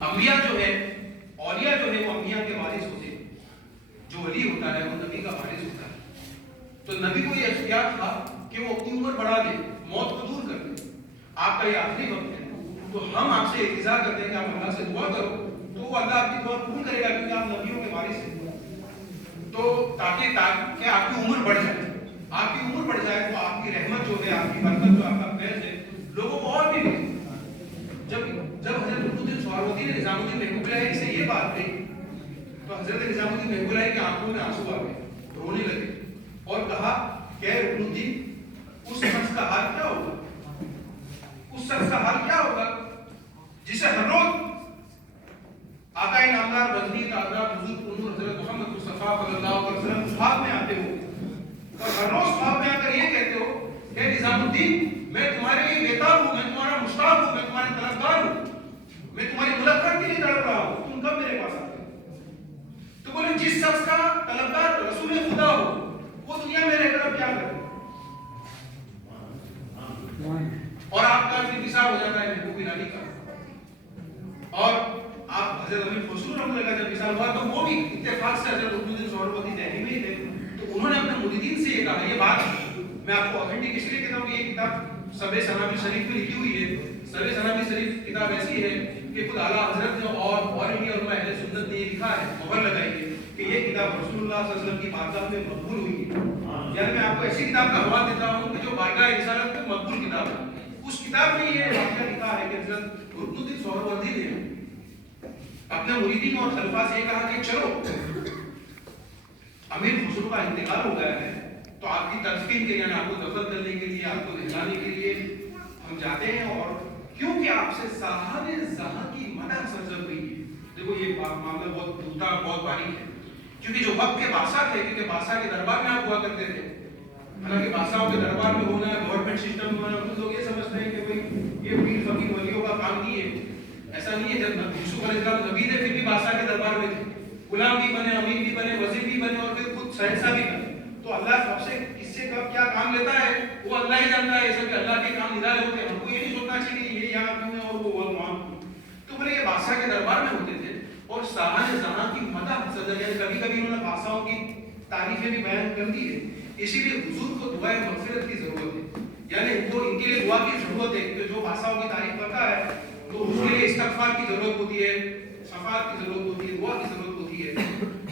انبیاء جو ہے اولیاء جو ہے وہ انبیاء کے وارث ہوتے ہیں. جو ولی ہوتا ہے وہ نبی کا وارث ہوتا ہے. تو نبی کو یہ اختیار تھا کہ وہ اپنی عمر بڑھا دے, موت کو دور کر دے. آپ کا یہ آخری وقت ہے تو ہم آپ سے التجا کرتے ہیں کہ آپ اللہ سے دعا کرو, تو وہ اللہ آپ کی دعا قبول کرے گا کیونکہ آپ نبیوں کے وارث ہیں. تو تاکہ آپ کی عمر بڑھ جائے, آپ کی عمر بڑھ جائے تو آپ کی رحمت جو ہے, آپ کی برکت جو, آپ کا فیض ہے لوگوں کو اور بھی ملے. جب حضرت الدین سہروردی نے نظام الدین محبوب اللہ سے یہ بات کہی تو حضرت نظام الدین محبوب اللہ کی آنکھوں میں آنسو آ گئے, رونے لگے اور کہا کہ رکن الدین, اس شخص کا حال کیا ہوگا, اس شخص کا حال کیا ہوگا جسے ہر روز آقا نامدار بزمی تعداد حضور پنور حضرت محمد مصطفیٰ صلی اللہ علیہ وسلم خواب میں آتے ہو اور ہر روز خواب میں آ کر یہ کہتے ہو کہ نظام الدین میں تمہارے لیے بیتاب ہوں, میں تمہارا مشتاق ہوں, میں تمہارے طلبگار ہوں, میں تمہاری ملاقات کے لیے تڑپ رہا ہوں, تم کب میرے پاس آتے ہو. تو بولے جس شخص کا طلبگار رسول خدا ہو وہ دنیا میں رہ کر اب کیا کرے. اور آپ کا پھر نثار ہو جاتا ہے محبوب الہی کا. اور آپ حضرت امیر خسرو رحمۃ اللہ کا جب نثار ہوا تو وہ بھی اتفاق سے حضرت الدین سہروردی دہلی میں ہی تھے, تو انہوں نے اپنے مریدین سے یہ کہا, یہ بات میں آپ کو آتھینٹک اس لیے کہتا ہوں کہ یہ کتاب سب سنابی شریف میں لکھی ہوئی ہے. سب سنابی شریف کتاب ایسی ہے کہ خود اعلیٰ حضرت نے اور انڈیا علماء اہل سنت نے یہ لکھا ہے, مہر لگائی ہے کہ یہ کتاب رسول اللہ صلی اللہ علیہ وسلم کی بارگاہ میں مقبول ہوئی ہے. یعنی میں آپ کو ایسی کتاب کا حوالہ دیتا ہوں کہ جو بارگاہ رسالت میں مقبول کتاب ہے. اس کتاب میں یہ واقعہ لکھا ہے کہ حضرت رکن الدین سہروردی نے اپنے مریدین اور خلفاء سے یہ کہا کہ چلو امیر خسرو کا انتقال ہو گیا ہے تو آپ کی تدفین کے لیے, آپ کو دفن کرنے کے لیے, آپ کو نہلانے کے لیے ہم جاتے ہیں. اور کیونکہ آپ سے صاحب زہاں کی مدح سرزد ہوئی ہے. دیکھو یہ معاملہ بہت ٹوٹا, بہت باریک ہے, کیونکہ جو وقت کے بادشاہ تھے, کیونکہ بادشاہ کے دربار میں آپ ہوا کرتے تھے, حالانکہ بادشاہوں کے دربار میں ہونا, گورنمنٹ سسٹم میں ہونا, کچھ لوگ یہ سمجھتے ہیں کہ بھئی یہ پیر فقیر ولیوں کا کام نہیں ہے. ایسا نہیں ہے. جب یوسف علیہ السلام نبی تھے پھر بھی بادشاہ کے دربار میں تھے, غلام بھی بنے, امیر بھی بنے, وزیر بھی بنے اور پھر خود شہنشاہ بھی بنے. تو اللہ سب سے کس سے کب کیا کام لیتا ہے وہ اللہ ہی جانتا ہے. یہ سب اللہ کے کام نرالے ہوتے ہیں, ہم کو یہ نہیں سوچنا چاہیے کہ یہ یہاں کیوں ہے اور وہ وہاں کیوں. تو بولے یہ بادشاہ کے دربار میں ہوتے تھے اور صاحب زہاں کی مدح سرزد, یعنی کبھی کبھی انہوں نے بادشاہوں کی تعریفیں بھی بیان کر دی ہے. اسی لیے حضور کو دعائے مغفرت کی ضرورت ہے, یعنی ان کے لیے دعا کی ضرورت ہے, کیونکہ جو بادشاہوں کی تعریف کرتا ہے تو اس کے لیے استغفار کی ضرورت ہوتی ہے, شفاعت کی ضرورت ہوتی ہے, دعا کی ضرورت ہوتی ہے.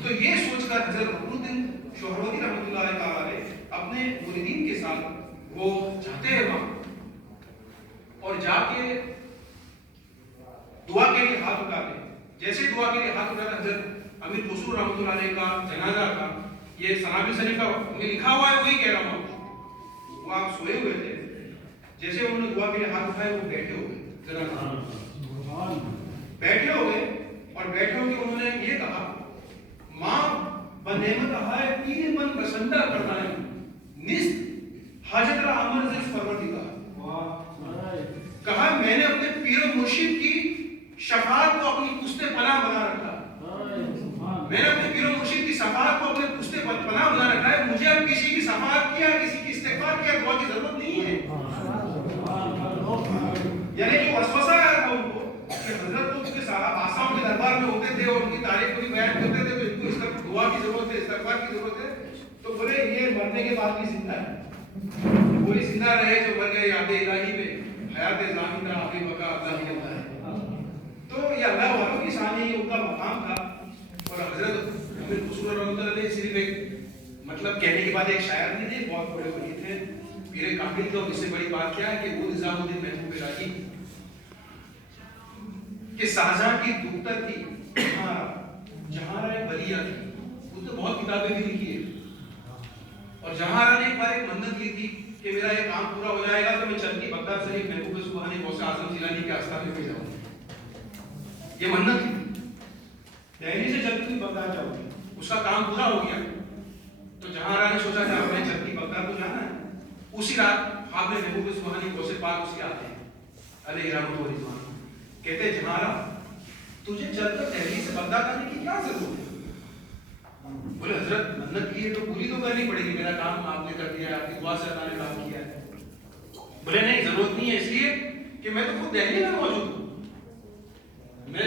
تو یہ سوچ کر حضرت رکن الدین سہروردی رحمۃ اللہ تعالی اپنے مریدین کے ساتھ وہ جاتے ہیں وہاں اور جا کے دعا کے لیے ہاتھ اٹھاتے ہیں. جیسے دعا کے لیے ہاتھ اٹھاتے حضرت امیر خسرو رحمۃ اللہ علیہ کا جنازہ تھا. یہ سنابی شریف کا میں لکھا ہوا ہے, وہی کہہ رہا ہوں. وہ آپ سوئے ہوئے تھے, جیسے انہوں نے دعا کے لیے ہاتھ اٹھائے وہ بیٹھے ہو گئے, بیٹھے ہو گئے اور بیٹھے ہو کے انہوں نے یہ کہا, ماں بنعمت ہے پیر من بسندہ کرنا ہے نست حاجت را عمر زل فروردی کہا میں نے اپنے پیر و مرشد کی شفاعت کو اپنی پشت پناہ بنا رکھا, میں نے اپنے پیر و مرشد کی شفاعت کو اپنے پشت پناہ بنا رکھا ہے. مجھے اب کسی کی شفاعت کیا, کسی کی استغفار کیا, دعا کی ضرورت نہیں ہے. یعنی جو وسوسہ آیا تھا ان کو کہ حضرت تو کے بادشاہوں کے دربار میں ہوتے تھے اور ان کی تعریف کو بھی بیان کرتے تھے, تو ان کو اس کا دعا کی ضرورت ہے, استغفار کی ضرورت ہے. تو بولے یہ مرنے کے بعد بھی زندہ ہے, وہی زندہ رہے جو مر گئے یاد الہی میں, حیات زامندہ ابھی بقا اللہ ہی ہوتا ہے. تو یہ اللہ والوں کی شان ہے, یہ ان کا مقام تھا. اور حضرت امیر خسرو رحمۃ اللہ علیہ صرف ایک مطلب کہنے کے بعد ایک شاعر نہیں تھے, بہت بڑے ولی تھے, پیر کامل تھے. اور اس سے بڑی بات کیا ہے کہ وہ نظام الدین محبوب الہی کہ شاہجہاں کی دختر تھی جہاں رائے بلیہ تھی. اس نے بہت کتابیں بھی لکھی ہیں. اور جہاں نے ایک بار ایک منت لی تھی کہ میرا یہ کام پورا ہو جائے گا تو میں چلتی بغداد شریف محبوب سبحانی غوث اعظم جیلانی کے آستانے پہ جاؤں. یہ منت تھی. دہلی سے چلتی بغداد جاؤں گی, اس کا کام پورا ہو گیا. تو جہاں نے سوچا کہ ہمیں چلتی بغداد کو جانا ہے. اسی رات خواب میں محبوب سبحانی غوث پاک اس کے آتے ہیں علیہ رحمۃ و رضوان. کہتے جہاں تجھے چل کر دہلی سے بغداد آنے کی کیا ضرورت ہے. بولے حضرت منت کی ہے تو پوری تو کرنی پڑے گی, میرا کام آپ نے کر دیا ہے, آپ کی دعا سے اللہ نے کام کیا ہے. بولے نہیں ضرورت نہیں ہے, اس لیے کہ میں تو خود دہلی میں موجود ہوں, میں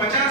50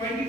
24